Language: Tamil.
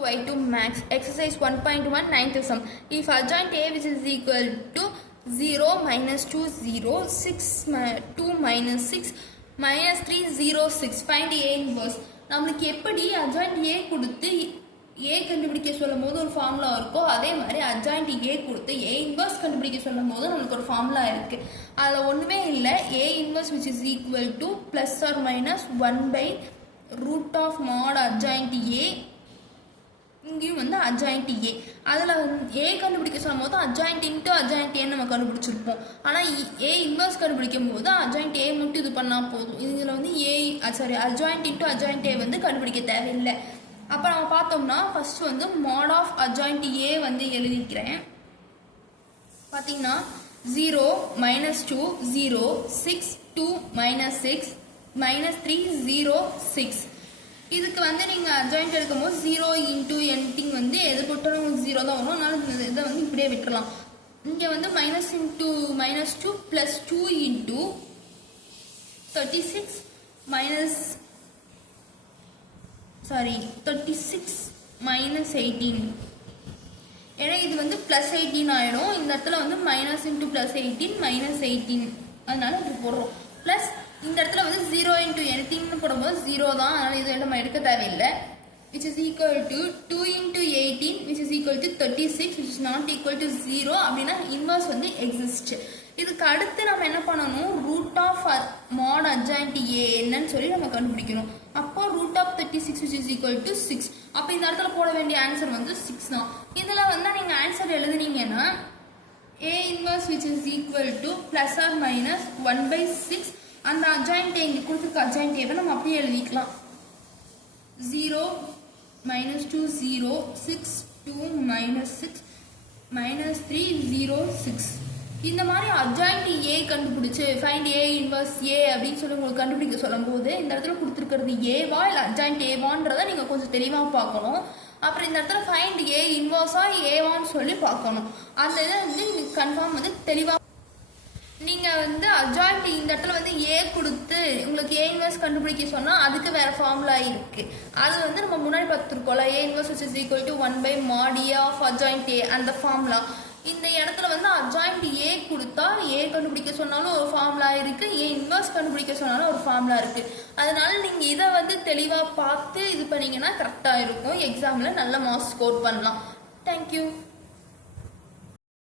y2 max exercise 1.1 ninth sum. If adjoint A which is equal to 0 minus 2 0 6 2 minus 6 minus 3 0 6 find A inverse. நம்மளுக்கு எப்படி adjoint A கொடுத்து A கண்டுபிடிக்க சொல்லும்போது ஒரு ஃபார்முலா இருக்கோ அதே மாதிரி adjoint A கொடுத்து A inverse கண்டுபிடிக்க சொல்லும்போது நமக்கு ஒரு ஃபார்முலா இருக்கு. அதுல ஒண்ணுமே இல்ல. A inverse which is equal to plus or minus 1 by root of mod adjoint A. இங்கேயும் வந்து adjoint A. அதில் A கண்டுபிடிக்க சொல்லும்போது adjoint into adjoint A நம்ம கண்டுபிடிச்சிருப்போம். ஆனால் A inverse கண்டுபிடிக்கும் போது adjoint A மட்டும் இது பண்ணால் போதும். இதில் வந்து adjoint into adjoint A வந்து கண்டுபிடிக்க தேவையில்லை. அப்போ நம்ம பார்த்தோம்னா ஃபர்ஸ்ட் வந்து mod of adjoint A வந்து எழுதிக்கிறேன். பார்த்தீங்கன்னா 0 minus 2 0 6 2 minus 6 minus 3 0 6. இதுக்கு வந்து நீங்கள் adjoint எடுக்கும்போது 0 into anything வந்து எது போட்டாலும் உங்களுக்கு 0 தான் வரும். அதனால இதை வந்து இப்படியே விட்டுறலாம். இங்கே வந்து minus into minus 2 plus 2 into 36 minus 36 minus 18. ஏன்னா இது வந்து ப்ளஸ் 18 ஆகிடும். இந்த இடத்துல வந்து மைனஸ் இன்ட்டு ப்ளஸ் 18 மைனஸ் 18 அதனால இப்படி போடுறோம். ப்ளஸ் இந்த இடத்துல வந்து 0 into anything போடும்போது 0 தான். அதனால இது நம்ம எடுக்க தேவையில்லை. which is equal to 2 into 18 which is equal to 36 which is not equal to 0 அப்படின்னா இன்வர்ஸ் வந்து எக்ஸிஸ்ட். இதுக்கு அடுத்து நம்ம என்ன பண்ணணும், root of mod adjoint A என்னன்னு சொல்லி நம்ம கண்டுபிடிக்கணும். அப்போ root of 36 which is equal to 6. அப்போ இந்த இடத்துல போட வேண்டிய ஆன்சர் வந்து 6 தான். இதில் வந்து நீங்கள் answer எழுதுனீங்கன்னா A inverse which is equal to plus or minus 1 by 6. அந்த adjoint A இங்கே கொடுத்துருக்க adjoint A நம்ம அப்படியே எழுதிக்கலாம். 0 minus 2 0 6 2 minus 6 minus 3 0 6. இந்த மாதிரி adjoint A கண்டுபிடிச்சு find A inverse A அப்படின்னு சொல்லி உங்களுக்கு கண்டுபிடிக்க சொல்லும் போது இந்த இடத்துல கொடுத்துருக்கிறது ஏவா இல்லை adjoint ஏவான்றதை நீங்கள் கொஞ்சம் தெளிவாக பார்க்கணும். அப்புறம் இந்த இடத்துல find A inverse ஏவான்னு சொல்லி பார்க்கணும். அந்த இதை வந்து கன்ஃபார்ம் வந்து தெளிவாக நீங்கள் வந்து adjoint இந்த இடத்துல வந்து A கொடுத்து உங்களுக்கு A inverse கண்டுபிடிக்க சொன்னால் அதுக்கு வேறு ஃபார்முலா இருக்குது. அது வந்து நம்ம முன்னாடி பார்த்துருக்கோம்ல, A inverse which is equal to 1 by mod A of adjoint A அந்த ஃபார்முலா. இந்த இடத்துல வந்து adjoint A கொடுத்தா A கண்டுபிடிக்க சொன்னாலும் ஒரு ஃபார்முலா இருக்குது, A inverse கண்டுபிடிக்க சொன்னாலும் ஒரு ஃபார்முலா இருக்குது. அதனால நீங்கள் இதை வந்து தெளிவாக பார்த்து இது பண்ணிங்கன்னா கரெக்டாக இருக்கும். எக்ஸாமில் நல்ல மார்க்ஸ் ஸ்கோர் பண்ணலாம். தேங்க்யூ.